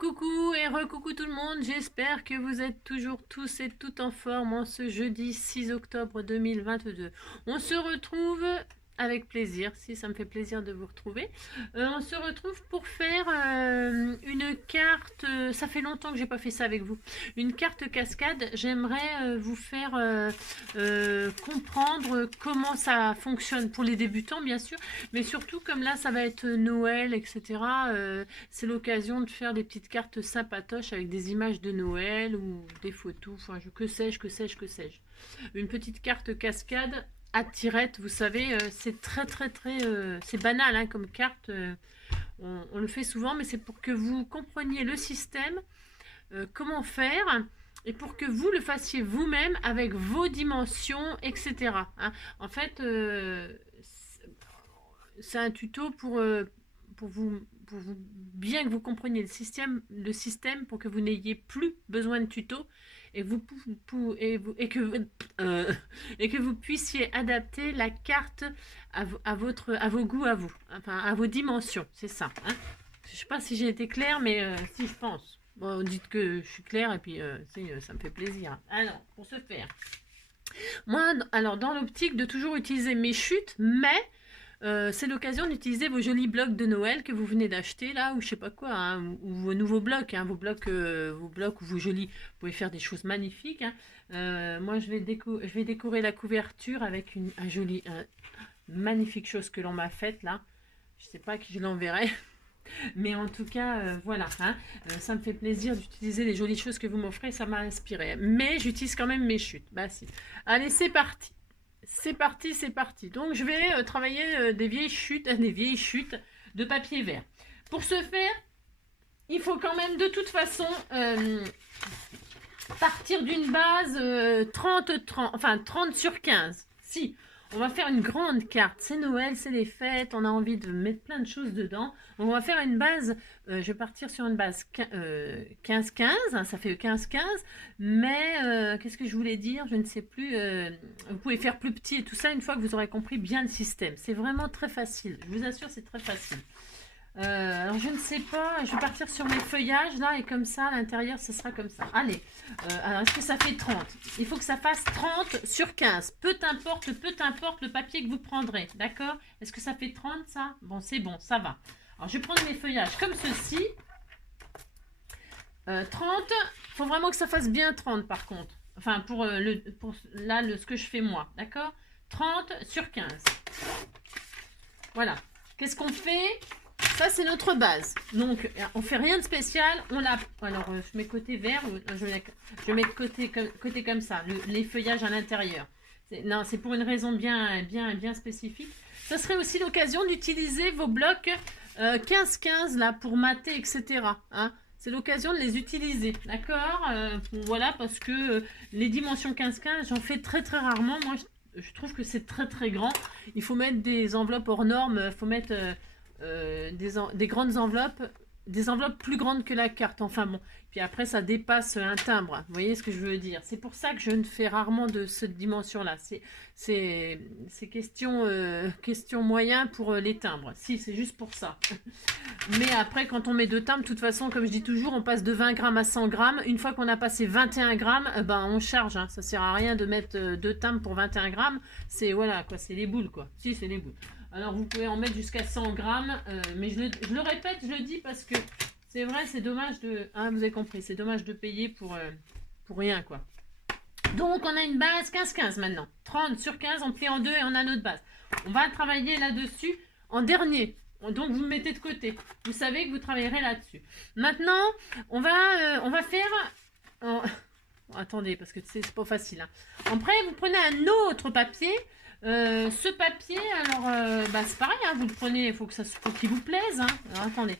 Coucou et re-coucou tout le monde, j'espère que vous êtes toujours tous et toutes en forme en ce jeudi 6 octobre 2022. On se retrouve avec plaisir, si ça me fait plaisir de vous retrouver. On se retrouve pour faire une carte, ça fait longtemps que j'ai pas fait ça avec vous, une carte cascade. J'aimerais vous faire comprendre comment ça fonctionne pour les débutants bien sûr, mais surtout comme là ça va être Noël, etc. C'est l'occasion de faire des petites cartes sympatoches avec des images de Noël ou des photos, enfin que sais-je. Une petite carte cascade à tirette, vous savez, c'est très, c'est banal hein, comme carte, on le fait souvent, mais c'est pour que vous compreniez le système, comment faire, et pour que vous le fassiez vous-même avec vos dimensions, etc. Hein. En fait, c'est un tuto pour vous, bien que vous compreniez le système pour que vous n'ayez plus besoin de tuto et, et que vous puissiez adapter la carte à vos goûts, à vous, enfin à vos dimensions, c'est ça. Hein. Je ne sais pas si j'ai été claire, mais si je pense. Bon, dites que je suis claire et puis ça me fait plaisir. Alors, pour ce faire, moi, alors dans l'optique de toujours utiliser mes chutes, mais c'est l'occasion d'utiliser vos jolis blocs de Noël que vous venez d'acheter là, ou je sais pas quoi, hein, ou vos nouveaux blocs, hein, vos blocs ou vos jolis. Vous pouvez faire des choses magnifiques. Hein. Moi, je vais décorer la couverture avec un joli, magnifique chose que l'on m'a faite là. Je sais pas à qui je l'enverrai. Mais en tout cas, voilà, hein, ça me fait plaisir d'utiliser les jolies choses que vous m'offrez, ça m'a inspiré. Mais j'utilise quand même mes chutes. Bah si. Allez, c'est parti. C'est parti. Donc je vais travailler des vieilles chutes de papier vert. Pour ce faire, il faut quand même de toute façon partir d'une base 30 sur 15. Si, on va faire une grande carte. C'est Noël, c'est les fêtes, on a envie de mettre plein de choses dedans. Donc on va faire une base, je vais partir sur une base 15-15, hein, ça fait 15-15. Mais qu'est-ce que je voulais dire? Je ne sais plus. Vous pouvez faire plus petit et tout ça une fois que vous aurez compris bien le système. C'est vraiment très facile. Je vous assure, c'est très facile. Alors je ne sais pas, je vais partir sur mes feuillages là et comme ça à l'intérieur ce sera comme ça. Allez, alors est-ce que ça fait 30? Il faut que ça fasse 30 sur 15. Peu importe le papier que vous prendrez, d'accord? Est-ce que ça fait 30 ça? Bon, c'est bon, ça va. Alors je vais prendre mes feuillages comme ceci. 30, il faut vraiment que ça fasse bien 30 par contre. Enfin pour ce que je fais moi, d'accord? 30 sur 15. Voilà. Qu'est-ce qu'on fait? Ça, c'est notre base. Donc, on fait rien de spécial. On l'a. Alors, je mets côté vert. Je mets côté comme ça. Les feuillages à l'intérieur. Non, c'est pour une raison bien spécifique. Ça serait aussi l'occasion d'utiliser vos blocs 15-15 là pour mater, etc. Hein. C'est l'occasion de les utiliser. D'accord. Voilà, parce que les dimensions 15-15, j'en fais très rarement. Moi, je trouve que c'est très grand. Il faut mettre des enveloppes hors normes. Il faut mettre. Des grandes enveloppes, des enveloppes plus grandes que la carte, enfin bon, puis après ça dépasse un timbre, vous voyez ce que je veux dire, c'est pour ça que je ne fais rarement de cette dimension là, c'est question moyen pour les timbres, si c'est juste pour ça. Mais après quand on met deux timbres, de toute façon comme je dis toujours, on passe de 20 grammes à 100 grammes, une fois qu'on a passé 21 grammes, ben on charge, hein. Ça sert à rien de mettre deux timbres pour 21 grammes, c'est voilà quoi, c'est les boules quoi, si c'est les boules. Alors vous pouvez en mettre jusqu'à 100 grammes, mais je le répète, je le dis parce que c'est vrai, c'est dommage de... Ah, vous avez compris, c'est dommage de payer pour rien quoi. Donc on a une base 15-15 maintenant. 30 sur 15, on plie en deux et on a notre base. On va travailler là-dessus en dernier. Donc vous le mettez de côté. Vous savez que vous travaillerez là-dessus. Maintenant, on va faire... Oh, attendez, parce que c'est pas facile. Hein. Après, vous prenez un autre papier... ce papier, alors c'est pareil, hein, vous le prenez, il faut qu'il vous plaise. Hein. Alors attendez,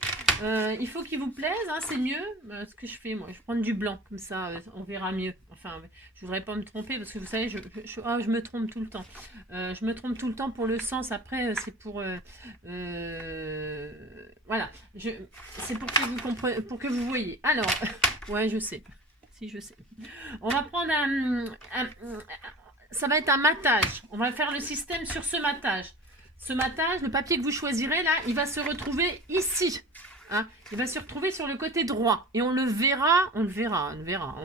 il faut qu'il vous plaise, hein, c'est mieux. Ce que je fais, moi, je prends du blanc, comme ça, on verra mieux. Enfin, je voudrais pas me tromper parce que vous savez, je me trompe tout le temps. Je me trompe tout le temps pour le sens. Après, c'est pour voilà, c'est pour que vous compreniez, pour que vous voyez. Alors, ouais, je sais. Si je sais. On va prendre ça va être un matage. On va faire le système sur ce matage. Ce matage, le papier que vous choisirez là, il va se retrouver ici. hein, il va se retrouver sur le côté droit. Et on le verra, on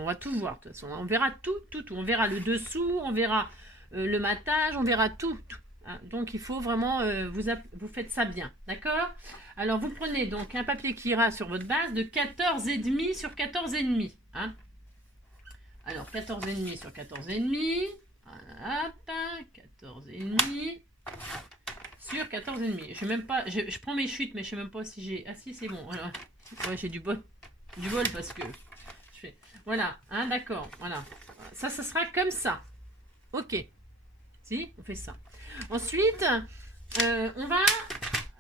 va tout voir de toute façon. On verra tout. On verra le dessous, on verra le matage, on verra tout. Hein. Donc il faut vraiment, vous faites ça bien, d'accord? Alors vous prenez donc un papier qui ira sur votre base de 14,5 sur 14,5. Hein. Alors 14,5 sur 14,5. Voilà, 14,5 sur 14,5. Je même pas, je prends mes chutes, mais je sais même pas si j'ai. Ah si, c'est bon. Voilà. Ouais, j'ai du bol parce que je fais. Voilà, hein, d'accord. Voilà. Ça sera comme ça. Ok. Si, on fait ça. Ensuite, on va.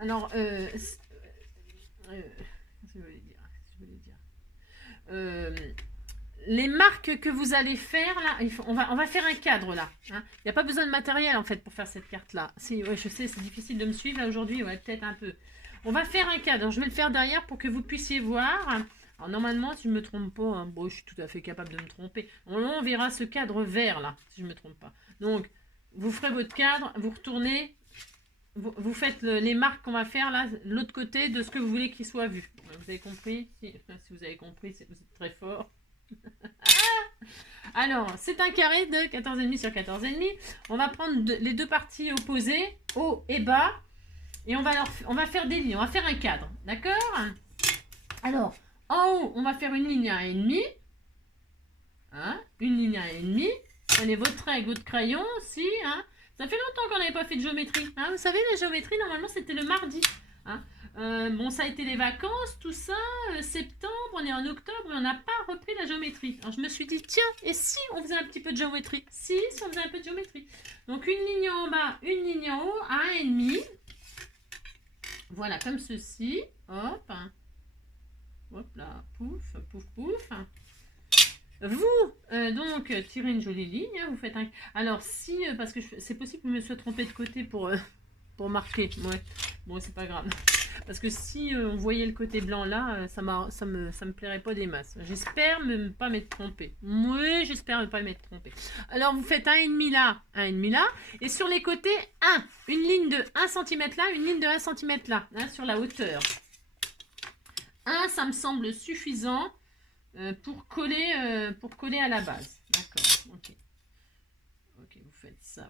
Alors, qu'est-ce que je voulais dire? Les marques que vous allez faire là, on va faire un cadre là. Hein. Il n'y a pas besoin de matériel en fait pour faire cette carte là. Si, ouais, je sais, c'est difficile de me suivre là aujourd'hui, ouais, peut-être un peu. On va faire un cadre. Alors, je vais le faire derrière pour que vous puissiez voir. Alors normalement, si je ne me trompe pas, hein, bon, je suis tout à fait capable de me tromper. On verra ce cadre vert là, si je ne me trompe pas. Donc, vous ferez votre cadre, vous retournez, vous faites les marques qu'on va faire là, l'autre côté de ce que vous voulez qu'il soit vu. Vous avez compris? Si vous avez compris, vous êtes très fort. Alors, c'est un carré de 14,5 sur 14,5. On va prendre les deux parties opposées, haut et bas, et on va faire des lignes, on va faire un cadre, d'accord? Alors, en haut, on va faire une ligne à 1,5. Hein, une ligne à 1,5. Prenez votre trait avec votre crayon aussi. Hein. Ça fait longtemps qu'on n'avait pas fait de géométrie. Hein. Vous savez, la géométrie, normalement, c'était le mardi. Hein. Bon, ça a été les vacances, tout ça, septembre, on est en octobre et on n'a pas repris la géométrie. Alors je me suis dit, tiens, et si on faisait un petit peu de géométrie? Si on faisait un peu de géométrie. Donc une ligne en bas, une ligne en haut, à 1,5. Voilà, comme ceci. Hop. Hop là, pouf, pouf, pouf. Vous, donc, tirez une jolie ligne. Hein, vous faites un... Alors si, parce que c'est possible que je me sois trompée de côté pour marquer. Ouais. Bon, c'est pas grave. Parce que si on voyait le côté blanc là, ça me plairait pas des masses. J'espère ne pas m'être trompée. Oui, j'espère ne pas m'être trompée. Alors, vous faites 1,5 là, 1,5 là. Et sur les côtés, une ligne de 1 cm là, une ligne de 1 cm là, hein, sur la hauteur. 1, ça me semble suffisant pour coller à la base. D'accord, ok. Ok, vous faites ça.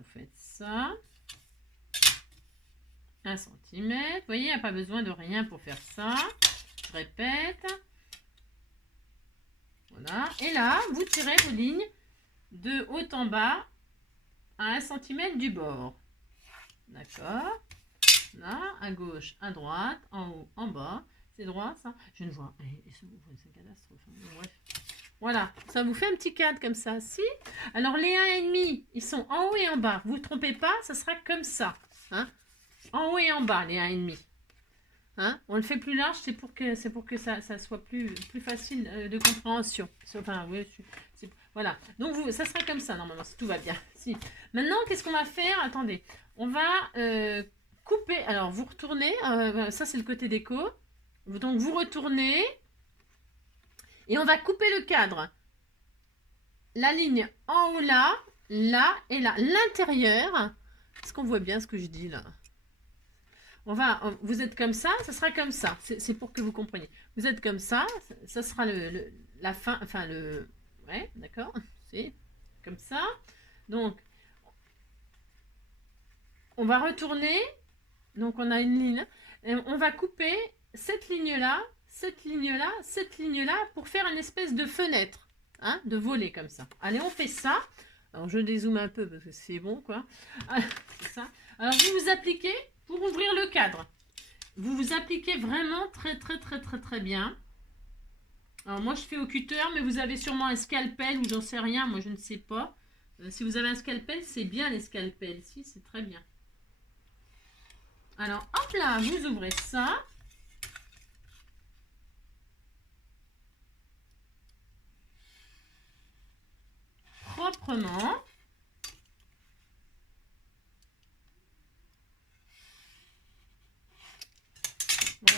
1 cm. Vous voyez, il n'y a pas besoin de rien pour faire ça. Je répète. Voilà. Et là, vous tirez vos lignes de haut en bas à 1 cm du bord. D'accord. Là, à gauche, à droite, en haut, en bas. C'est droit, ça? Je ne vois. C'est une catastrophe. Bref. Voilà. Ça vous fait un petit cadre comme ça. Si. Alors, les 1,5, ils sont en haut et en bas. Vous ne trompez pas, ça sera comme ça. Hein? En haut et en bas, les 1,5. Hein? On le fait plus large, c'est pour que ça soit plus facile de compréhension. Enfin, oui, voilà. Donc, ça sera comme ça, normalement, si tout va bien. Si. Maintenant, qu'est-ce qu'on va faire? Attendez. On va couper. Alors, vous retournez. Ça, c'est le côté déco. Donc, vous retournez. Et on va couper le cadre. La ligne en haut, là et là. L'intérieur. Est-ce qu'on voit bien ce que je dis, là? Vous êtes comme ça sera comme ça. C'est pour que vous compreniez. Vous êtes comme ça sera la fin, enfin ouais, d'accord. C'est comme ça. Donc, on va retourner. Donc, on a une ligne. Et on va couper cette ligne-là, cette ligne-là, cette ligne-là pour faire une espèce de fenêtre, hein, de volet comme ça. Allez, on fait ça. Alors, je dézoome un peu parce que c'est bon, quoi. C'est ça. Alors, vous appliquez pour ouvrir le cadre. Vous vous appliquez vraiment très bien. Alors, moi, je fais au cutter, mais vous avez sûrement un scalpel ou j'en sais rien. Moi, je ne sais pas. Si vous avez un scalpel, c'est bien les scalpels. Si, c'est très bien. Alors, hop là, vous ouvrez ça. Proprement.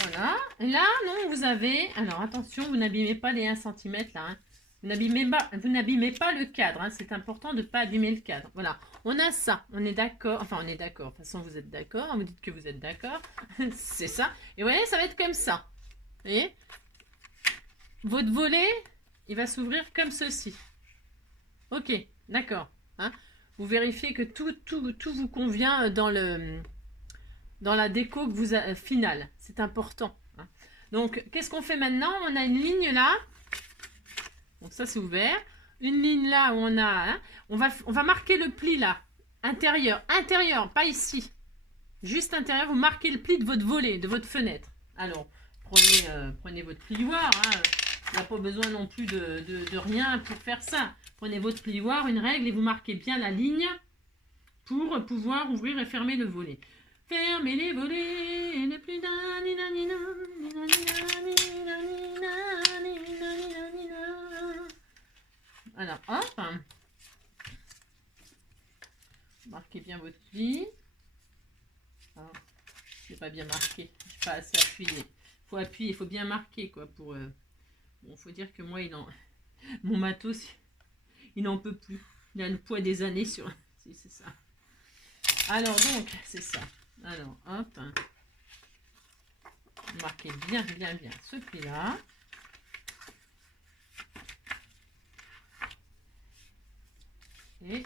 Voilà. Et là, non, vous avez... Alors, attention, vous n'abîmez pas les 1 cm là. Hein. Vous n'abîmez pas le cadre. Hein. C'est important de ne pas abîmer le cadre. Voilà. On a ça. On est d'accord. Enfin, on est d'accord. De toute façon, vous êtes d'accord. Vous dites que vous êtes d'accord. C'est ça. Et vous voyez, ça va être comme ça. Vous voyez? Votre volet, il va s'ouvrir comme ceci. Ok, d'accord. Hein, vous vérifiez que tout vous convient dans la déco que vous finale. C'est important. Hein. Donc, qu'est-ce qu'on fait maintenant? On a une ligne là. Donc ça, c'est ouvert. Une ligne là où on a... Hein, on va marquer le pli là. Intérieur. Intérieur, pas ici. Juste intérieur, vous marquez le pli de votre volet, de votre fenêtre. Alors, prenez votre plioir. Hein. Il n'y a pas besoin non plus de rien pour faire ça. Prenez votre plioir, une règle, et vous marquez bien la ligne pour pouvoir ouvrir et fermer le volet. Fermez les volets, ne plus d'un. Alors, hop. Marquez bien votre pli. Alors, je n'ai pas bien marqué. Je n'ai pas assez appuyé. Il faut appuyer, il faut bien marquer, quoi, pour... Bon, faut dire que moi, mon matos, il n'en peut plus. Il a le poids des années sur... Si, c'est ça. Alors, donc, c'est ça. Alors, hop. Marquez bien ce pli-là. Et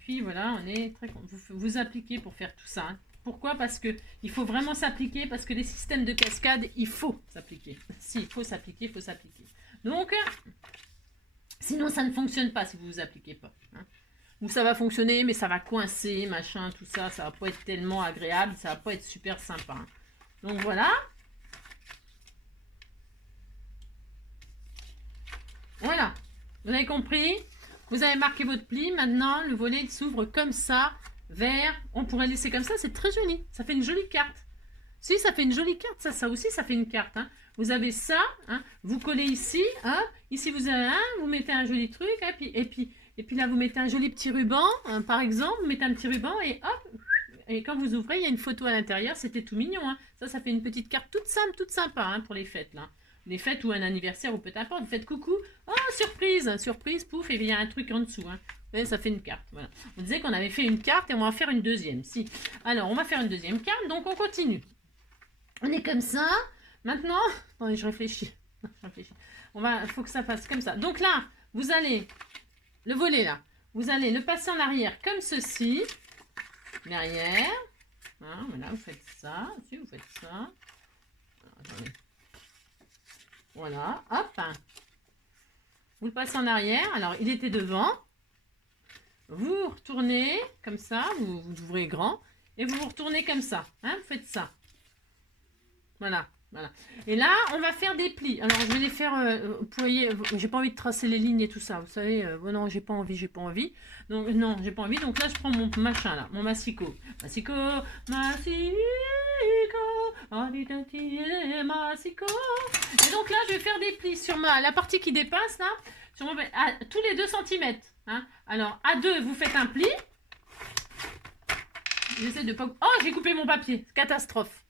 puis, voilà, on est très... Vous appliquez pour faire tout ça. Hein. Pourquoi? Parce que il faut vraiment s'appliquer, parce que les systèmes de cascade, il faut s'appliquer. Si, il faut s'appliquer, il faut s'appliquer. Donc, sinon ça ne fonctionne pas si vous ne vous appliquez pas. Hein. Ou ça va fonctionner, mais ça va coincer, machin, tout ça, ça va pas être tellement agréable, ça va pas être super sympa. Hein. Donc voilà. Voilà, vous avez compris? Vous avez marqué votre pli, maintenant le volet s'ouvre comme ça. Vert, on pourrait laisser comme ça, c'est très joli. Ça fait une jolie carte. Si, ça fait une jolie carte, ça aussi, ça fait une carte. Hein. Vous avez ça, hein, vous collez ici, hein, ici vous avez vous mettez un joli truc, hein, et puis là vous mettez un joli petit ruban, hein, par exemple, vous mettez un petit ruban et hop, et quand vous ouvrez, il y a une photo à l'intérieur, c'était tout mignon. Hein. Ça fait une petite carte toute simple, toute sympa hein, pour les fêtes là. Les fêtes ou un anniversaire ou peu importe, vous faites coucou, oh surprise, surprise, pouf, et il y a un truc en dessous. Hein. Et ça fait une carte. Voilà. On disait qu'on avait fait une carte et on va en faire une deuxième. Si. Alors, on va faire une deuxième carte, donc on continue. On est comme ça. Maintenant, attendez, je réfléchis. Il faut que ça fasse comme ça. Donc là, vous allez, le volet là, vous allez le passer en arrière comme ceci. Derrière. Hein, voilà, vous faites ça. Si, vous faites ça. Alors, attendez. Voilà, hop. Vous le passez en arrière. Alors, il était devant. Vous retournez comme ça, vous ouvrez grand. Et vous retournez comme ça. Hein, vous faites ça. Voilà, voilà. Et là, on va faire des plis. Alors, je vais les faire... vous voyez, j'ai pas envie de tracer les lignes et tout ça. Vous savez, non, j'ai pas envie. Donc, non, j'ai pas envie. Donc là, je prends mon machin, là. Mon massicot. Massicot. Et donc là, je vais faire des plis sur la partie qui dépasse, là. Sur tous les 2 cm. Hein. Alors, à 2, vous faites un pli. J'essaie de pas... Oh, j'ai coupé mon papier. Catastrophe.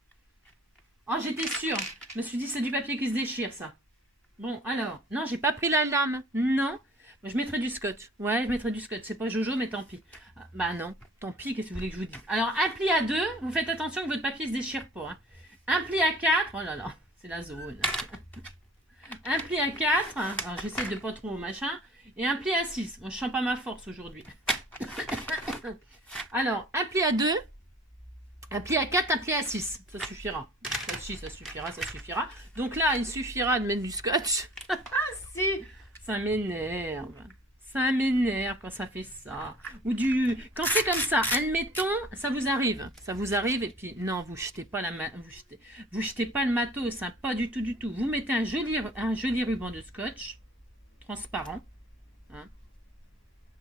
Oh, j'étais sûre. Je me suis dit, c'est du papier qui se déchire, ça. Bon, alors. Non, j'ai pas pris la lame. Non. Je mettrai du scotch. Ouais, je mettrai du scotch. C'est pas Jojo, mais tant pis. Bah non. Tant pis, qu'est-ce que vous voulez que je vous dise? Alors, un pli à 2. Vous faites attention que votre papier se déchire pas. Hein. Un pli à 4. Oh là là, c'est la zone. Un pli à 4. Alors, j'essaie de pas trop machin. Et un pli à 6. Bon, je sens pas ma force aujourd'hui. Alors, un pli à 2. Un pli à 4, un pli à 6. Ça suffira. Ça suffira. Donc là, il suffira de mettre du scotch. Si, ça m'énerve. Ça m'énerve quand ça fait ça. Ou quand c'est comme ça, admettons, ça vous arrive. Ça vous arrive et puis, non, vous jetez pas vous jetez pas le matos, hein, pas du tout. Vous mettez un joli ruban de scotch, transparent. Hein.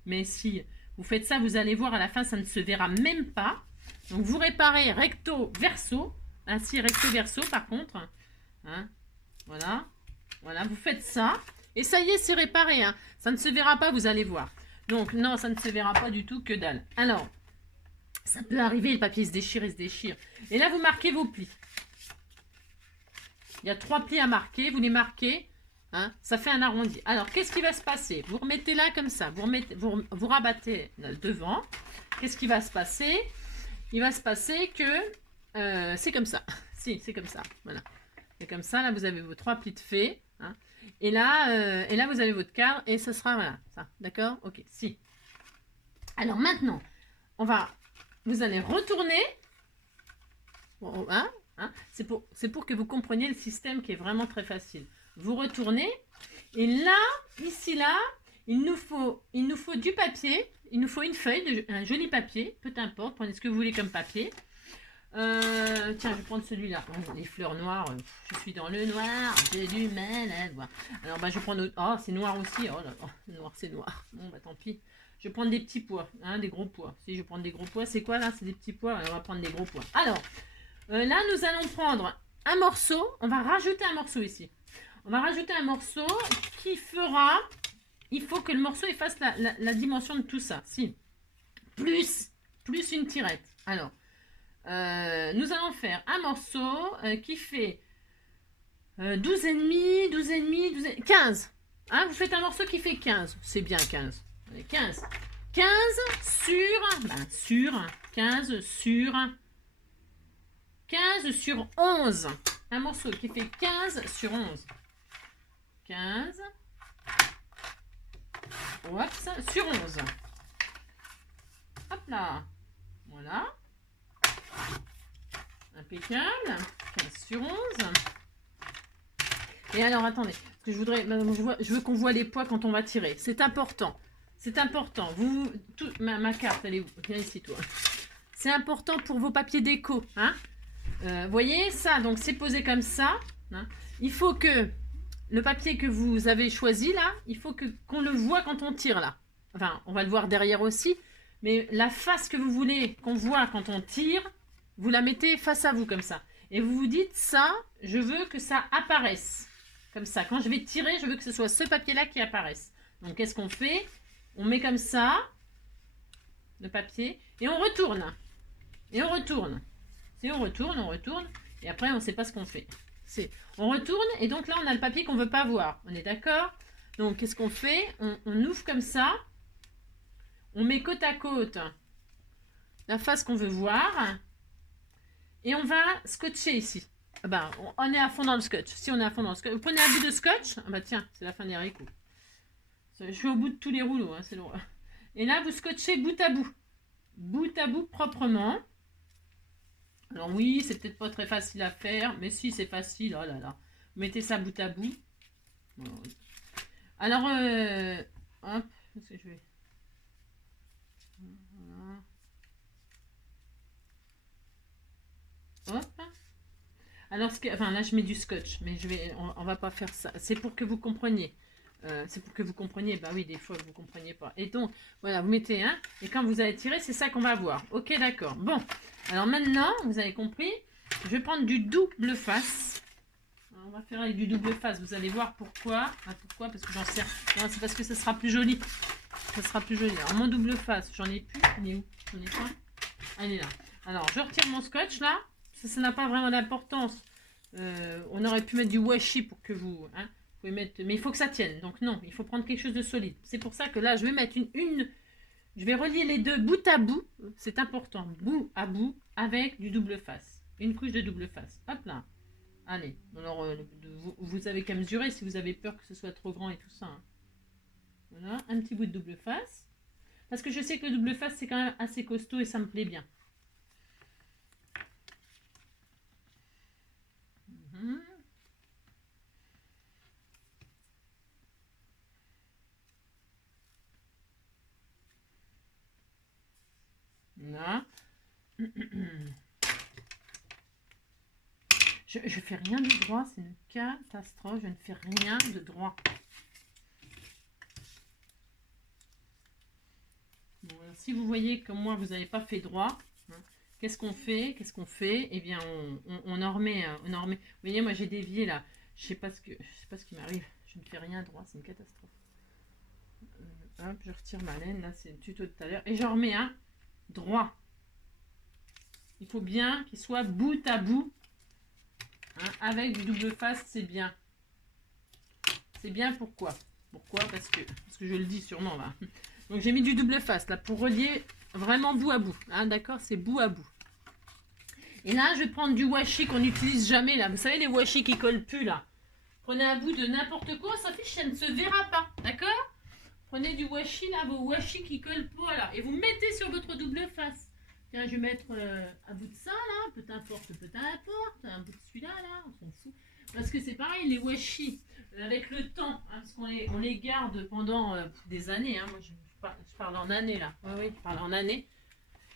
Mais si vous faites ça, vous allez voir à la fin, ça ne se verra même pas. Donc, vous réparez recto, verso. Ainsi, recto, verso, par contre. Hein. Voilà. Voilà, vous faites ça. Et ça y est, c'est réparé. Hein. Ça ne se verra pas, vous allez voir. Donc, non, ça ne se verra pas du tout, que dalle. Alors, ça peut arriver, le papier se déchire, il se déchire. Et là, vous marquez vos plis. Il y a 3 plis à marquer, vous les marquez. Hein, ça fait un arrondi. Alors, qu'est-ce qui va se passer? Vous remettez là comme ça. Vous rabattez devant. Qu'est-ce qui va se passer? Il va se passer que c'est comme ça. Si, c'est comme ça. Voilà. Et comme ça, là, vous avez vos 3 plis de fées. Hein. Et là, vous avez votre cadre. Et ce sera, voilà, ça. D'accord? Ok, si. Alors maintenant, vous allez retourner. Hein, hein, c'est pour que vous compreniez le système qui est vraiment très facile. Vous retournez. Et là, ici, là, il nous faut du papier. Il nous faut une feuille, un joli papier. Peu importe, prenez ce que vous voulez comme papier. Tiens, je vais prendre celui-là. Oh, les fleurs noires, je suis dans le noir, j'ai du mal à voir. Alors, bah, je vais prendre... Oh, c'est noir aussi. Oh là là, noir, c'est noir. Bon, bah, tant pis. Je vais prendre des petits pois, hein, des gros pois. Si, je vais prendre des gros pois. C'est quoi, là? C'est des petits pois. Alors, on va prendre des gros pois. Alors, là, nous allons prendre un morceau. On va rajouter un morceau ici. On va rajouter un morceau qui fera... Il faut que le morceau il fasse la dimension de tout ça. Si. Plus une tirette. Alors... nous allons faire un morceau qui fait 12,5, 15. Hein, vous faites un morceau qui fait 15. C'est bien 15. Allez, 15. 15 sur 15 sur 11. Un morceau qui fait 15 sur 11. 15 sur 11. Hop là. Voilà. Impeccable. 15 sur 11. Et alors, attendez. Parce que je veux qu'on voit les poids quand on va tirer. C'est important. C'est important. Ma carte, elle est où? Viens ici, toi. C'est important pour vos papiers déco. Hein, voyez, ça, donc c'est posé comme ça. Hein. Il faut que le papier que vous avez choisi, là, il faut qu'on le voit quand on tire, là. Enfin, on va le voir derrière aussi. Mais la face que vous voulez qu'on voit quand on tire... Vous la mettez face à vous comme ça. Et vous vous dites, ça, je veux que ça apparaisse. Comme ça. Quand je vais tirer, je veux que ce soit ce papier-là qui apparaisse. Donc, qu'est-ce qu'on fait? On met comme ça le papier et on retourne. Et on retourne. Si on retourne. Et après, on ne sait pas ce qu'on fait. On retourne et donc là, on a le papier qu'on ne veut pas voir. On est d'accord? Donc, qu'est-ce qu'on fait? On ouvre comme ça. On met côte à côte la face qu'on veut voir. Et on va scotcher ici. Ah bah, on est à fond dans le scotch. Si on est à fond dans le scotch, vous prenez un bout de scotch. Ah bah tiens, c'est la fin des haricots. Je suis au bout de tous les rouleaux, hein, c'est lourd. Et là, vous scotchez bout à bout. Bout à bout proprement. Alors oui, c'est peut-être pas très facile à faire, mais si, c'est facile. Oh là là. Vous mettez ça bout à bout. Alors, hop, qu'est-ce que je vais... Voilà. Hop. Alors, là, je mets du scotch, mais on va pas faire ça. C'est pour que vous compreniez. Bah oui, des fois, vous ne compreniez pas. Et donc, voilà, vous mettez un. Et quand vous allez tirer, c'est ça qu'on va voir. Ok, d'accord. Bon, alors maintenant, vous avez compris. Je vais prendre du double face. Alors, on va faire avec du double face. Vous allez voir pourquoi. Pourquoi? Parce que j'en sers. Non, c'est parce que ça sera plus joli. Ça sera plus joli. Alors, mon double face, j'en ai plus. Elle est où? J'en ai pas. Elle est là. Alors, je retire mon scotch, là. Ça n'a pas vraiment d'importance. On aurait pu mettre du washi pour que vous... Hein, vous pouvez mettre, mais il faut que ça tienne. Donc non, il faut prendre quelque chose de solide. C'est pour ça que là, je vais mettre je vais relier les deux bout à bout. C'est important. Bout à bout avec du double face. Une couche de double face. Hop là. Allez. Alors, vous avez qu'à mesurer si vous avez peur que ce soit trop grand et tout ça. Hein. Voilà. Un petit bout de double face. Parce que je sais que le double face, c'est quand même assez costaud et ça me plaît bien. Là. Je fais rien de droit, c'est une catastrophe, je ne fais rien de droit. Bon, alors, si vous voyez comme moi, vous n'avez pas fait droit, hein, qu'est-ce qu'on fait? Eh bien, on en remet. Vous voyez, moi j'ai dévié là. Je sais pas ce qui m'arrive. Je ne fais rien droit, c'est une catastrophe. Hop, je retire ma laine, là c'est le tuto de tout à l'heure. Et j'en remets un droit. Il faut bien qu'il soit bout à bout. Hein, avec du double face, c'est bien. C'est bien pourquoi? Parce que je le dis sûrement là. Donc j'ai mis du double face là pour relier vraiment bout à bout. Hein, d'accord? C'est bout à bout. Et là, je vais prendre du washi qu'on n'utilise jamais, là. Vous savez, les washi qui collent plus, là. Prenez un bout de n'importe quoi, ça fiche, ça ne se verra pas, d'accord? Prenez du washi, là, vos washi qui collent pas, là. Et vous mettez sur votre double face. Tiens, je vais mettre un bout de ça, là. Peu importe. Un bout de celui-là, là, on s'en fout. Parce que c'est pareil, les washi, avec le temps, hein, parce qu'on les garde pendant des années. Hein. Moi, je parle en années, là. Oui, je parle en années.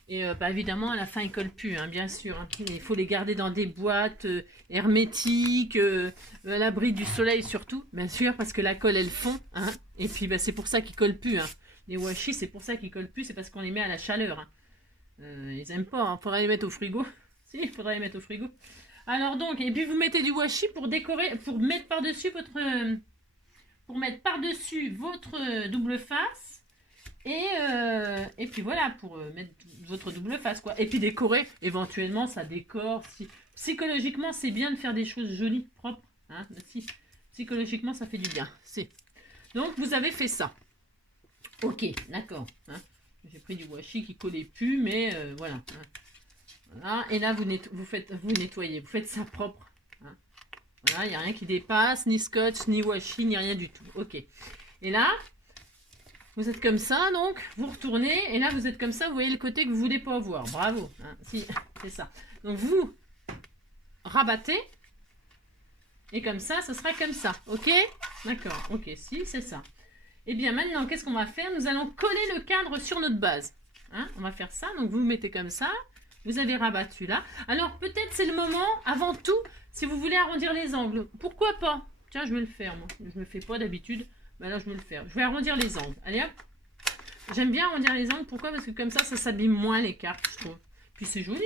Et bah, évidemment, à la fin, ils ne collent plus, hein, bien sûr. Hein. Il faut les garder dans des boîtes hermétiques, à l'abri du soleil surtout, bien sûr, parce que la colle, elle fond. Hein. Et puis, bah, c'est pour ça qu'ils ne collent plus. Hein. Les washi, c'est pour ça qu'ils ne collent plus, c'est parce qu'on les met à la chaleur. Hein. Ils n'aiment pas, il hein. Faudrait les mettre au frigo. Si, il faudrait les mettre au frigo. Alors donc, et puis vous mettez du washi pour décorer, pour mettre par-dessus votre double face. Et puis voilà, pour mettre votre double face, quoi. Et puis décorer, éventuellement, ça décore. Si, psychologiquement, c'est bien de faire des choses jolies, propres. Hein, si, psychologiquement, ça fait du bien. Donc, vous avez fait ça. Ok, d'accord. Hein. J'ai pris du washi qui collait plus, mais voilà. Hein. Voilà. Et là, vous nettoyez, vous faites ça propre. Hein. Voilà, il n'y a rien qui dépasse, ni scotch, ni washi, ni rien du tout. Ok. Et là, vous êtes comme ça, donc, vous retournez, et là, vous êtes comme ça, vous voyez le côté que vous ne voulez pas voir. Bravo. Hein. Si, c'est ça. Donc, vous rabattez, et comme ça sera comme ça. Ok? D'accord. Ok, si, c'est ça. Et bien, maintenant, qu'est-ce qu'on va faire? Nous allons coller le cadre sur notre base. Hein, on va faire ça. Donc, vous mettez comme ça. Vous avez rabattu là. Alors, peut-être c'est le moment, avant tout, si vous voulez arrondir les angles. Pourquoi pas? Tiens, je vais le faire, moi. Je ne le fais pas d'habitude. Mais là, je vais le faire. Je vais arrondir les angles. Allez, hop. J'aime bien arrondir les angles. Pourquoi? Parce que comme ça s'abîme moins les cartes, je trouve. Puis, c'est joli.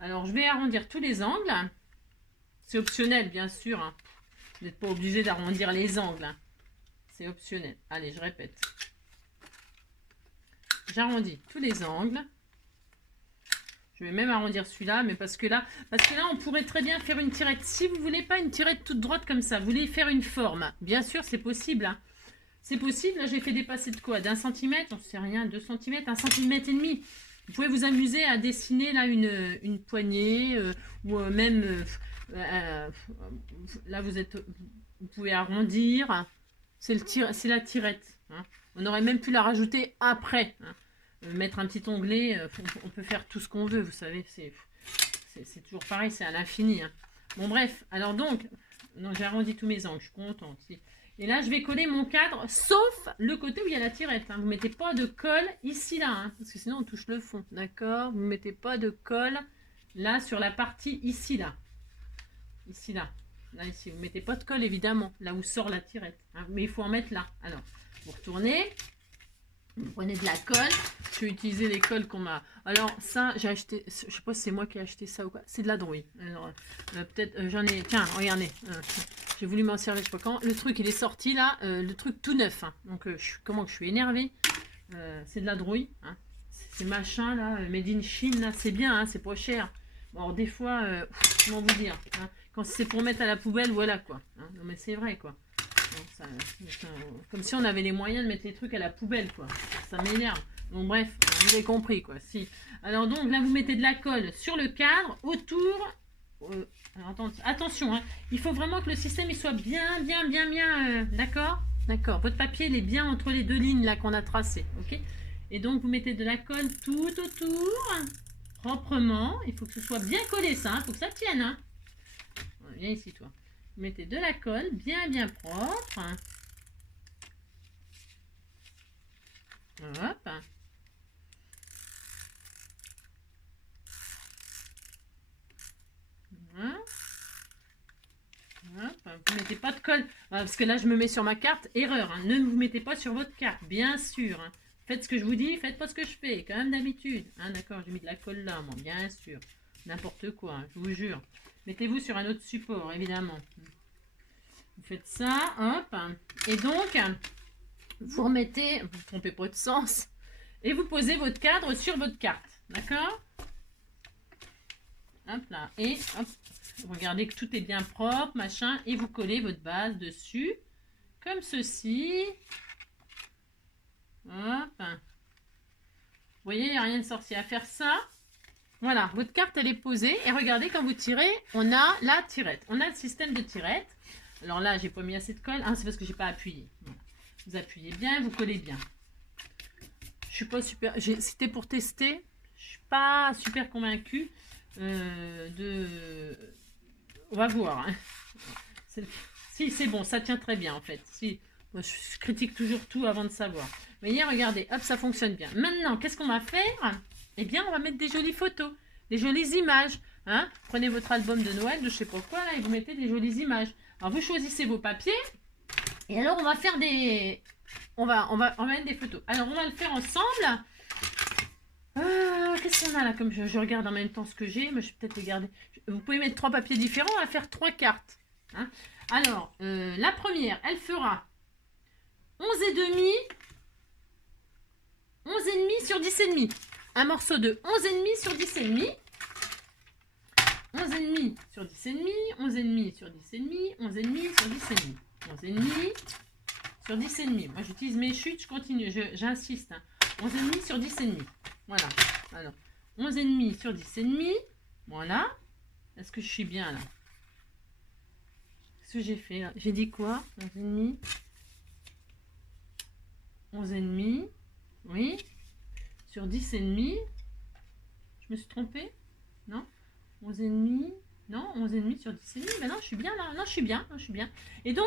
Alors, je vais arrondir tous les angles. C'est optionnel, bien sûr. Hein. Vous n'êtes pas obligé d'arrondir les angles. Hein. C'est optionnel. Allez, je répète. J'arrondis tous les angles. Je vais même arrondir celui-là, mais parce que là, on pourrait très bien faire une tirette. Si vous ne voulez pas une tirette toute droite comme ça, vous voulez faire une forme. Bien sûr, c'est possible. Hein. C'est possible. Là, j'ai fait dépasser de quoi? D'un centimètre? J'en sais rien. 2 centimètres, 1,5 centimètre. Vous pouvez vous amuser à dessiner là une poignée ou même là, vous pouvez arrondir. C'est la tirette. Hein. On aurait même pu la rajouter après. Hein. Mettre un petit onglet, on peut faire tout ce qu'on veut, vous savez. C'est toujours pareil, c'est à l'infini. Hein. Bon, bref. Alors donc, j'ai arrondi tous mes angles, je suis contente. Et là, je vais coller mon cadre, sauf le côté où il y a la tirette. Hein. Vous ne mettez pas de colle ici, là. Hein, parce que sinon, on touche le fond. D'accord? Vous ne mettez pas de colle là, sur la partie ici, là. Ici, là. Là, ici, vous ne mettez pas de colle, évidemment, là où sort la tirette. Hein, mais il faut en mettre là. Alors, vous retournez, vous prenez de la colle. Je vais utiliser les colles qu'on m'a... Alors, ça, j'ai acheté... Je ne sais pas si c'est moi qui ai acheté ça ou quoi. C'est de la drouille. Alors, peut-être, j'en ai... Tiens, regardez. J'ai voulu m'en servir, je sais pas quand. Le truc, il est sorti, là. Le truc tout neuf. Hein. Donc, comment que je suis énervée. C'est de la drouille. Hein. Ces machins, là, made in Chine, là, c'est bien, hein, c'est pas cher. Bon, alors, des fois, comment vous dire hein, quand c'est pour mettre à la poubelle, voilà, quoi. Hein. Non, mais c'est vrai, quoi. Donc, comme si on avait les moyens de mettre les trucs à la poubelle, quoi. Ça m'énerve. Donc, bref, vous avez compris, quoi. Si. Alors, donc, là, vous mettez de la colle sur le cadre, autour... alors, attention, hein, il faut vraiment que le système il soit bien, d'accord? D'accord. Votre papier, il est bien entre les deux lignes, là, qu'on a tracées, ok? Et donc, vous mettez de la colle tout autour, proprement. Il faut que ce soit bien collé, ça. Il faut que ça tienne, hein. Viens ici, toi. Vous mettez de la colle bien propre. Hop. Vous ne mettez pas de colle. Parce que là, je me mets sur ma carte. Erreur. Hein. Ne vous mettez pas sur votre carte. Bien sûr. Hein. Faites ce que je vous dis. Faites pas ce que je fais. Comme d'habitude. Hein, d'accord, j'ai mis de la colle là, moi. Bien sûr. N'importe quoi. Hein, je vous jure. Mettez-vous sur un autre support, évidemment. Vous faites ça. Hop. Et donc, vous remettez... Vous ne trompez pas de sens. Et vous posez votre cadre sur votre carte. D'accord? Hop là. Et hop. Regardez que tout est bien propre, machin. Et vous collez votre base dessus. Comme ceci. Hop. Vous voyez, il n'y a rien de sorcier à faire ça. Voilà, votre carte, elle est posée. Et regardez, quand vous tirez, on a la tirette. On a le système de tirette. Alors là, j'ai pas mis assez de colle. Ah, c'est parce que j'ai pas appuyé. Voilà. Vous appuyez bien, vous collez bien. Je suis pas super... C'était pour tester. Je suis pas super convaincue de... On va voir. Hein. Si, c'est bon, ça tient très bien, en fait. Si, moi, je critique toujours tout avant de savoir. Vous voyez, regardez, hop, ça fonctionne bien. Maintenant, qu'est-ce qu'on va faire? Eh bien, on va mettre des jolies photos, des jolies images. Hein. Prenez votre album de Noël, de je sais pas quoi, là, et vous mettez des jolies images. Alors, vous choisissez vos papiers. Et alors, on va faire des... On va mettre des photos. Alors, on va le faire ensemble. Qu'est-ce qu'on a là? Comme je regarde en même temps ce que j'ai, mais je vais peut-être les garder. Vous pouvez mettre 3 papiers différents, on va faire 3 cartes. Hein. Alors, la première, elle fera 11 et demi, 11 et demi sur 10 et demi. Un morceau de 11 et demi sur 10 et demi. 11 et demi sur 10 et demi, 11 et demi sur 10 et demi, 11 et demi sur 10 et demi. 11 et demi sur 10 et demi. Moi, j'utilise mes chutes, je continue, j'insiste. Hein. 11 et demi sur 10 et demi. Voilà. Alors, 11 et demi sur 10 et demi. Voilà. Est-ce que je suis bien là? Qu'est-ce que j'ai fait là? J'ai dit quoi? 11 et demi. 11 et demi. Oui. Sur 10 et demi. Je me suis trompée? Non? 11 et demi. Non, 11 et demi sur 10 et demi. Ben non, je suis bien là. Non, je suis bien. Je suis bien. Et donc,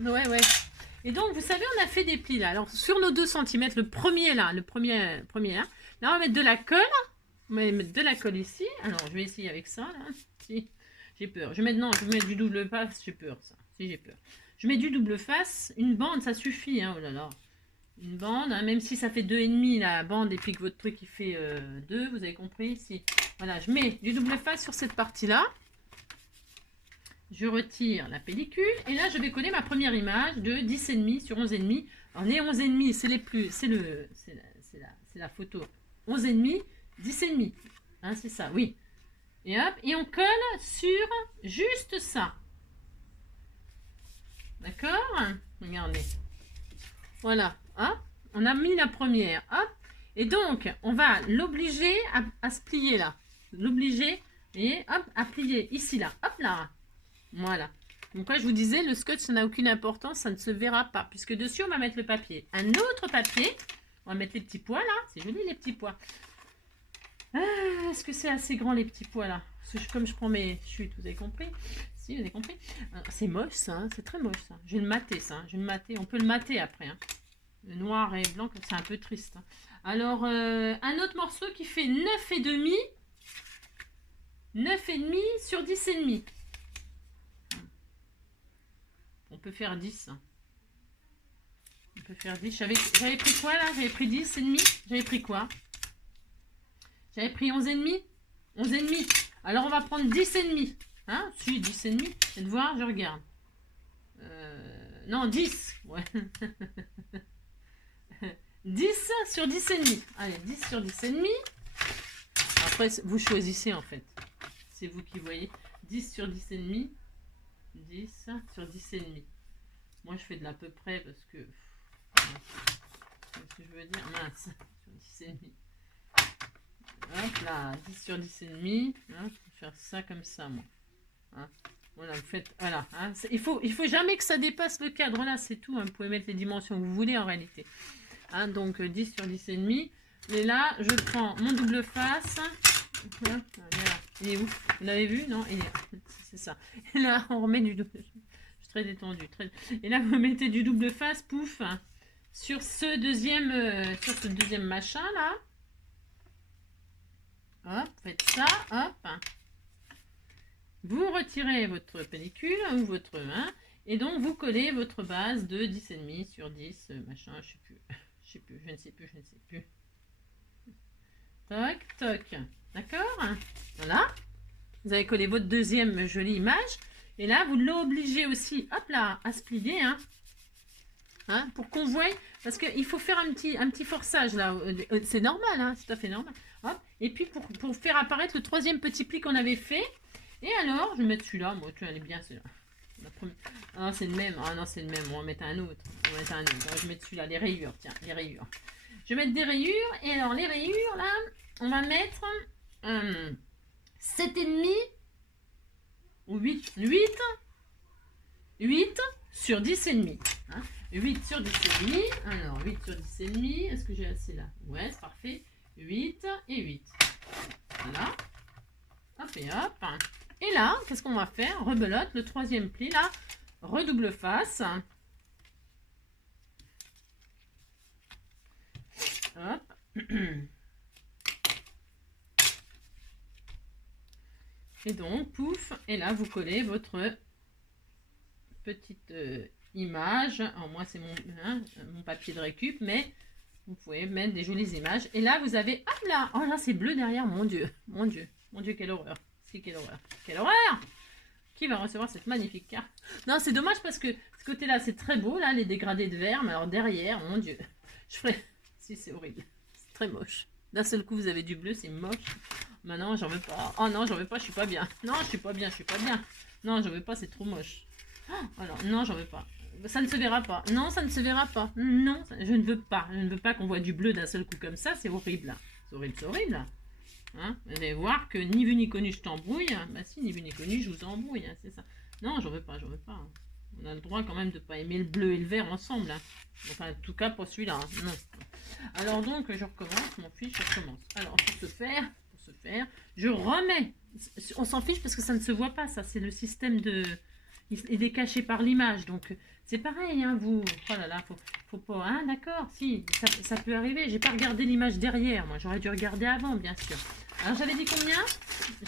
ouais. Et donc, vous savez, on a fait des plis là. Alors, sur nos 2 cm, le premier là, le premier là, là, on va mettre de la colle. On va mettre de la colle ici. Alors, je vais essayer avec ça là. Si. J'ai peur. Je vais mettre du double face. J'ai peur, ça. Si, j'ai peur. Je mets du double face. Une bande, ça suffit. Hein. Oh là là. Une bande, hein, même si ça fait 2,5 la bande et puis que votre truc il fait 2, vous avez compris? Si. Voilà, je mets du double face sur cette partie-là. Je retire la pellicule et là je vais coller ma première image de 10,5 sur 11,5. Alors les 11,5, c'est les plus, c'est la photo 11,5, 10,5. Hein, c'est ça, oui. Et hop, et on colle sur juste ça. D'accord? Regardez. Voilà, hop, on a mis la première, hop. Et donc, on va l'obliger à se plier là. L'obliger, et hop, à plier ici là, hop là. Voilà. Donc là, je vous disais, le scotch, ça n'a aucune importance, ça ne se verra pas. Puisque dessus, on va mettre le papier. Un autre papier, on va mettre les petits pois là. C'est joli les petits pois. Est-ce que c'est assez grand les petits pois là? Parce que comme je prends mes chutes, vous avez compris? Si, vous avez compris? C'est moche ça, hein, c'est très moche ça. Je vais le mater ça, hein, je vais le mater. On peut le mater après. Hein. Le noir et blanc, c'est un peu triste. Hein. Alors, un autre morceau qui fait 9,5. 9,5 sur 10,5. On peut faire 10. Hein. On peut faire 10. J'avais pris quoi là? J'avais pris 10,5. J'avais pris quoi? J'avais pris 11,5. 11,5. Alors on va prendre 10,5. Hein? Si, 10,5. Et de voir, je regarde. Non, 10. Ouais. 10 sur 10,5. Allez, 10 sur 10,5. Après, vous choisissez en fait. C'est vous qui voyez. 10 sur 10,5. 10 sur 10,5. Moi, je fais de l'à peu près parce que... Qu'est-ce que je veux dire? Mince. Sur 10,5. Hop là, 10 sur 10,5. Hein, je vais faire ça comme ça, moi. Hein, voilà, vous faites... Voilà. Hein, il faut jamais que ça dépasse le cadre. Là, c'est tout. Hein, vous pouvez mettre les dimensions que vous voulez en réalité. Hein, donc, 10 sur 10,5. Et là, je prends mon double face. Voilà. Il est où? Vous l'avez vu? Non, il est... C'est ça. Et là, on remet du double... Je suis très détendue. Très... Et là, vous mettez du double face, pouf, hein, sur ce deuxième machin, là. Hop, faites ça, hop. Vous retirez votre pellicule ou votre main. Et donc, vous collez votre base de 10,5 sur 10, machin, je ne sais plus. Toc, toc. D'accord? Voilà. Vous avez collé votre deuxième jolie image. Et là, vous l'obligez aussi, hop là, à se plier. Hein, pour qu'on voie. Parce qu'il faut faire un petit forçage là. C'est normal, hein, c'est tout à fait normal. Hop. Et puis, pour faire apparaître le troisième petit pli qu'on avait fait. Et alors, je vais mettre celui-là. Moi, tu elle est bien celui-là. Ah, c'est le même. Ah non, c'est le même. On va mettre un autre. Alors, je vais mettre celui-là. Les rayures, tiens, les rayures. Je vais mettre des rayures. Et alors, les rayures, là, on va mettre 7,5 ou 8 sur 10,5. Hein, 8 sur 10,5. Alors, 8 sur 10,5. Est-ce que j'ai assez là? Ouais, c'est parfait. 8 et 8. Voilà. Hop et hop. Et là, qu'est-ce qu'on va faire? Rebelote, le troisième pli là. Redouble face. Hop. Et donc, pouf. Et là, vous collez votre petite image. Alors, moi, c'est mon papier de récup, mais vous pouvez mettre des jolies images. Et là, vous avez... Hop là! Oh là, c'est bleu derrière. Mon Dieu. Mon Dieu. Mon Dieu, quelle horreur. C'est quelle horreur. Quelle horreur! Qui va recevoir cette magnifique carte? Non, c'est dommage parce que ce côté-là, c'est très beau, là, les dégradés de vert. Mais alors derrière, mon Dieu. Je ferai... Si, c'est horrible. C'est très moche. D'un seul coup, vous avez du bleu, c'est moche. Maintenant, j'en veux pas. Oh non, j'en veux pas, je suis pas bien. Non, je suis pas bien, je suis pas bien. Non, j'en veux pas, c'est trop moche. Alors, non, j'en veux pas. Ça ne se verra pas. Non, ça ne se verra pas. Non, je ne veux pas. Je ne veux pas qu'on voit du bleu d'un seul coup comme ça. C'est horrible. C'est horrible, c'est horrible. Hein, vous allez voir que ni vu ni connu, je t'embrouille. Bah si, ni vu ni connu, je vous embrouille. Hein, c'est ça. Non, j'en veux pas, j'en veux pas. On a le droit quand même de ne pas aimer le bleu et le vert ensemble. Hein. Enfin, en tout cas, pour celui-là. Hein. Non. Alors donc, je recommence. Mon fiche, je recommence. Alors, pour ce faire, je remets. On s'en fiche parce que ça ne se voit pas, ça. C'est le système de... Il est caché par l'image. Donc, c'est pareil, hein, vous. Oh là là, faut pas... Hein, d'accord, si, ça peut arriver. J'ai pas regardé l'image derrière. Moi, j'aurais dû regarder avant, bien sûr. Alors, j'avais dit combien?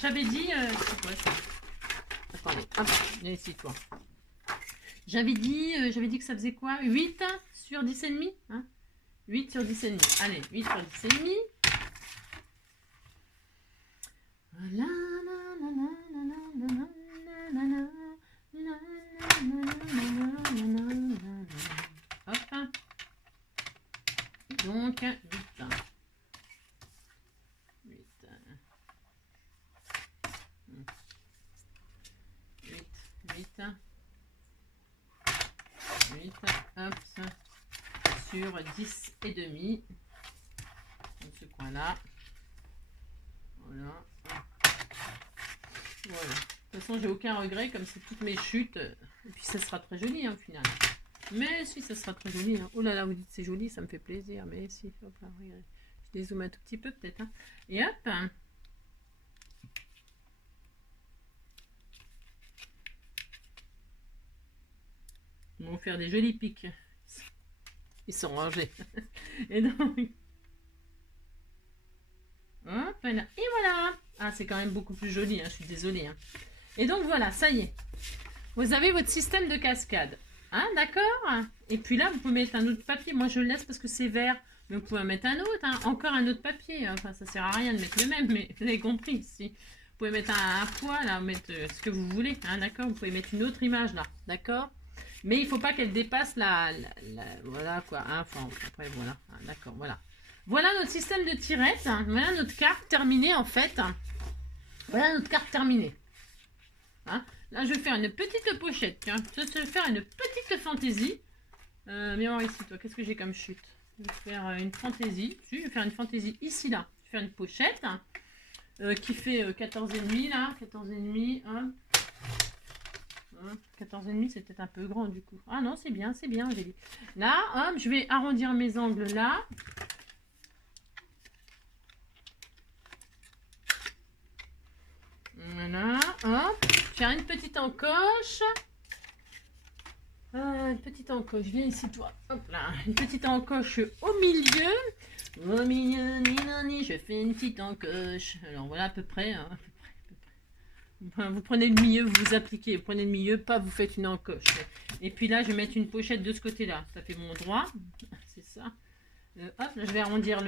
J'avais dit... Ouais, attendez, hop, viens ici, toi. J'avais dit que ça faisait quoi? 8 sur 10,5, hein, 8 sur 10,5. Allez, 8 sur 10,5. Voilà. Hop. Donc, 8. 8, hop, sur 10,5 dans ce coin là. Voilà. Voilà. De toute façon, j'ai aucun regret, comme c'est toutes mes chutes. Et puis ça sera très joli, hein, au final. Mais si, ça sera très joli. Hein. Oh là là, vous dites c'est joli, ça me fait plaisir. Mais si, hop là, regardez. Je dézoome un tout petit peu peut-être. Hein. Et hop. Ils vont faire des jolis pics. Ils sont rangés. Et donc... Hop là. Et voilà. Ah, c'est quand même beaucoup plus joli, hein, je suis désolée. Hein. Et donc voilà, ça y est. Vous avez votre système de cascade. Hein, d'accord? Et puis là, vous pouvez mettre un autre papier. Moi, je le laisse parce que c'est vert. Mais vous pouvez en mettre un autre. Hein. Encore un autre papier. Enfin, ça sert à rien de mettre le même, mais vous avez compris. Si. Vous pouvez mettre un poids, là, mettre ce que vous voulez. Hein, d'accord? Vous pouvez mettre une autre image, là. D'accord? Mais il ne faut pas qu'elle dépasse voilà, quoi. Hein, enfin, après, voilà. Hein, d'accord, voilà. Voilà notre système de tirettes. Hein. Voilà notre carte terminée, en fait. Voilà notre carte terminée. Hein. Là, je vais faire une petite pochette. Tiens. Je vais faire une petite fantaisie. Viens voir ici, toi. Qu'est-ce que j'ai comme chute? Je vais faire une fantaisie. Je vais faire une fantaisie ici, là. Je vais faire une pochette qui fait 14,5 là. 14,5. Hein. 14,5, c'est peut-être un peu grand du coup. Ah non, c'est bien, j'ai dit. Là, hop, je vais arrondir mes angles là. Voilà, hop. Faire une petite encoche. Une petite encoche, viens ici toi. Hop là, une petite encoche au milieu. Au milieu, je fais une petite encoche. Alors voilà à peu près. Hein. Vous prenez le milieu, vous appliquez, vous prenez le milieu, pas vous faites une encoche. Et puis là, je vais mettre une pochette de ce côté-là. Ça fait mon droit, c'est ça. Hop, là, je vais arrondir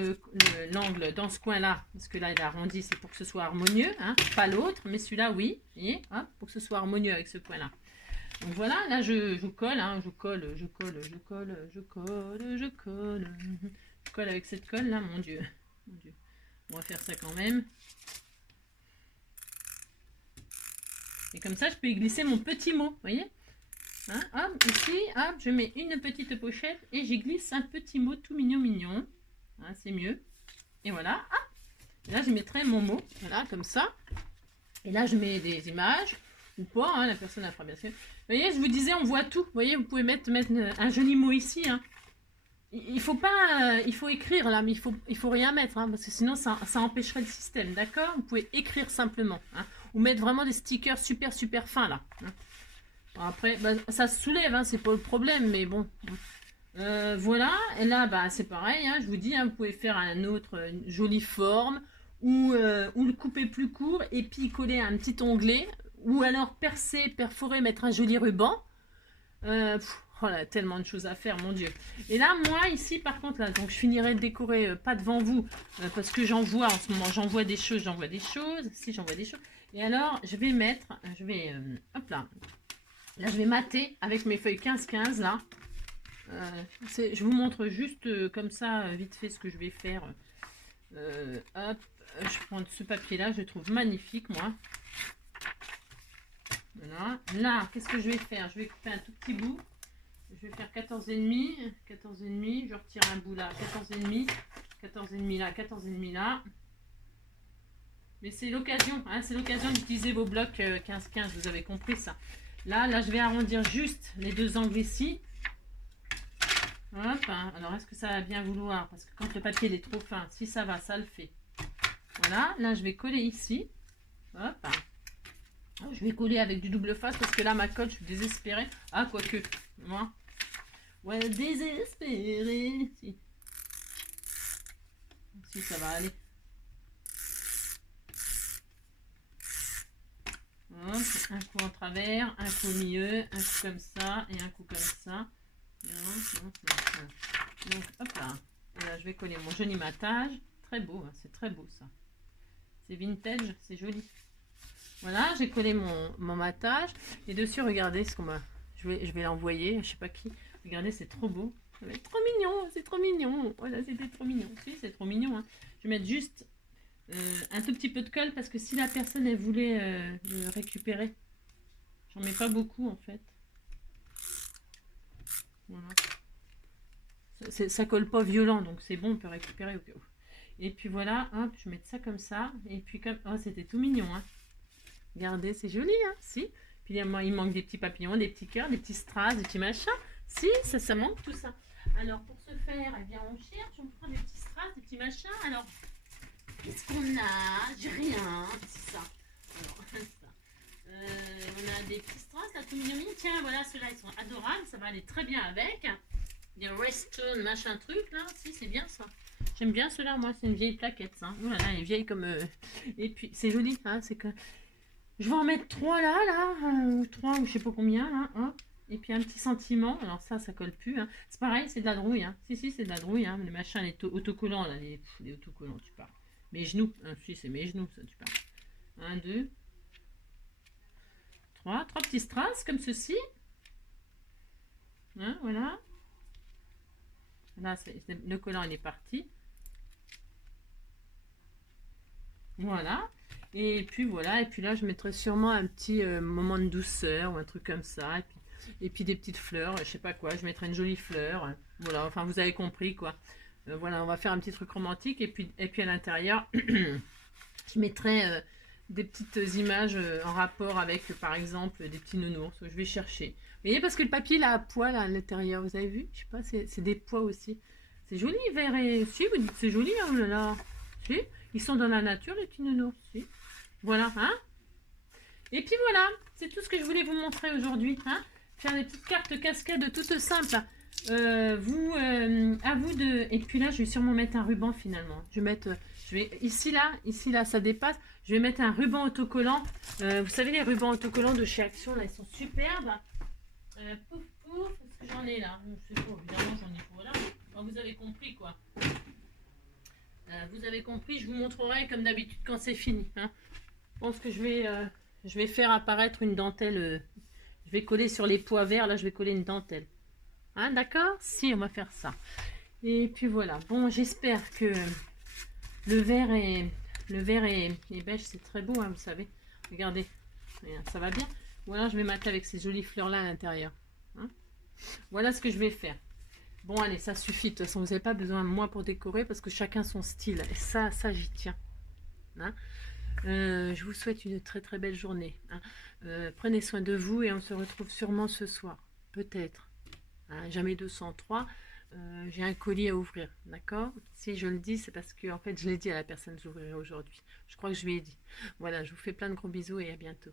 l'angle dans ce coin-là. Parce que là, il est arrondi, c'est pour que ce soit harmonieux. Hein, pas l'autre, mais celui-là, oui. Voyez, hop, pour que ce soit harmonieux avec ce coin-là. Donc voilà, là, je colle, hein, je colle avec cette colle-là, mon Dieu. On va faire ça quand même. Et comme ça, je peux y glisser mon petit mot, vous voyez, hein, hop, ici, hop, je mets une petite pochette et j'y glisse un petit mot tout mignon. Hein, c'est mieux. Et voilà, hop. Et là, je mettrai mon mot, voilà, comme ça. Et là, je mets des images, ou pas, hein, la personne a fera bien sûr. Vous voyez, je vous disais, on voit tout. Vous voyez, vous pouvez mettre un joli mot ici, hein. Il faut pas, il faut écrire là, mais il faut rien mettre, hein, parce que sinon ça empêcherait le système, d'accord? Vous pouvez écrire simplement, hein, ou mettre vraiment des stickers super fins là. Hein. Bon, après, bah, ça se soulève, hein, c'est pas le problème, mais bon. Voilà, et là, bah, c'est pareil, hein, je vous dis, hein, vous pouvez faire une jolie forme, ou le couper plus court, et puis coller un petit onglet, ou alors perforer, mettre un joli ruban. Oh là, tellement de choses à faire, mon Dieu. Et là, moi, ici, par contre, là, donc je finirai de décorer, pas devant vous, parce que j'en vois en ce moment, j'envoie des choses, si j'envoie des choses. Et alors, je vais mettre, hop là, je vais mater avec mes feuilles 15-15, là. Je vous montre juste comme ça, vite fait, ce que je vais faire. Hop, je prends ce papier-là, je le trouve magnifique, moi. Voilà. Là, qu'est-ce que je vais faire? Je vais couper un tout petit bout. Je vais faire 14,5, 14,5, je retire un bout là, 14,5, 14,5 là, 14,5 là. Mais c'est l'occasion, hein, c'est l'occasion d'utiliser vos blocs 15-15, vous avez compris ça. Là, je vais arrondir juste les deux angles ici. Hop, hein. Alors est-ce que ça va bien vouloir? Parce que quand le papier il est trop fin, si ça va, ça le fait. Voilà, là je vais coller ici. Hop, hein. Je vais coller avec du double face parce que là ma colle, je suis désespérée. Ah, quoique, moi. Ouais, désespéré. Si ça va aller. Hop, un coup en travers, un coup au milieu, un coup comme ça et un coup comme ça. Donc hop là. Et là je vais coller mon joli matage. Très beau, hein, c'est très beau ça. C'est vintage, c'est joli. Voilà, j'ai collé mon matage. Et dessus, regardez ce qu'on m'a. Je vais l'envoyer, je sais pas qui. Regardez, c'est trop beau. Ça va être trop mignon, c'est trop mignon. Voilà, c'était trop mignon. Si, c'est trop mignon. Hein. Je vais mettre juste un tout petit peu de colle parce que si la personne elle voulait le récupérer, j'en mets pas beaucoup en fait. Voilà. Ça colle pas violent, donc c'est bon, on peut récupérer au cas où. Et puis voilà, hop, je vais mettre ça comme ça. Et puis comme. Oh, c'était tout mignon, hein. Regardez, c'est joli, hein, si. Puis il manque des petits papillons, des petits cœurs, des petits strass, des petits machins. Si, ça manque tout ça. Alors, pour ce faire, eh bien, on cherche, on prend des petits strass, des petits machins. Alors, qu'est-ce qu'on a? J'ai rien, c'est ça. Alors, ça. On a des petits strass, là, tout mignon. Tiens, voilà, ceux-là, ils sont adorables. Ça va aller très bien avec. Des Restone, machin truc, là. Si, c'est bien ça. J'aime bien ceux-là, moi. C'est une vieille plaquette, ça. Oh là là, elle est vieille comme... Et puis, c'est joli, hein, c'est que... Je vais en mettre 3 là, ou 3 ou je sais pas combien, là, hein. Et puis un petit sentiment, alors ça colle plus, hein. C'est pareil, c'est de la drouille, hein. Si, c'est de la drouille, hein. Les machins, les autocollants, là, les autocollants, tu parles. Mes genoux, hein, si, c'est mes genoux, ça, tu parles. 1, 2, 3 petits strass, comme ceci. Hein, voilà. Là, le collant, il est parti. Voilà. Et puis voilà, et puis là je mettrai sûrement un petit moment de douceur ou un truc comme ça. Et puis des petites fleurs, je sais pas quoi, je mettrai une jolie fleur. Voilà, enfin vous avez compris quoi. Voilà, on va faire un petit truc romantique. Et puis à l'intérieur, je mettrai des petites images en rapport avec par exemple des petits nounours. Je vais chercher. Vous voyez, parce que le papier il a à poil à l'intérieur, vous avez vu? Je sais pas, c'est des pois aussi. C'est joli, vert et... Si, vous dites c'est joli, hein, oh là là. Si, ils sont dans la nature les petits nounours, si. Voilà, hein. Et puis voilà, c'est tout ce que je voulais vous montrer aujourd'hui, hein. Faire des petites cartes cascades toutes simples. À vous de... Et puis là, je vais sûrement mettre un ruban finalement. Ici là, ça dépasse. Je vais mettre un ruban autocollant. Vous savez, les rubans autocollants de chez Action, là, ils sont superbes. Pouf, pouf, est-ce que j'en ai là? Je sais pas, évidemment, j'en ai pas là. Bon, vous avez compris, quoi. Vous avez compris, je vous montrerai comme d'habitude quand c'est fini, hein. Je pense que je vais faire apparaître une dentelle. Je vais coller sur les pois verts. Là, je vais coller une dentelle. Hein, d'accord? Si, on va faire ça. Et puis voilà. Bon, j'espère que le vert et beige, c'est très beau, hein, vous savez. Regardez, ça va bien. Voilà, je vais mater avec ces jolies fleurs-là à l'intérieur. Hein, voilà ce que je vais faire. Bon, allez, ça suffit. De toute façon, vous n'avez pas besoin de moi pour décorer parce que chacun son style. Et ça j'y tiens. hein. Je vous souhaite une très très belle journée, hein. Prenez soin de vous et on se retrouve sûrement ce soir. Peut-être. Hein, jamais 203. J'ai un colis à ouvrir, d'accord? Si je le dis, c'est parce que en fait, je l'ai dit à la personne que j'ouvrirai aujourd'hui. Je crois que je lui ai dit. Voilà, je vous fais plein de gros bisous et à bientôt.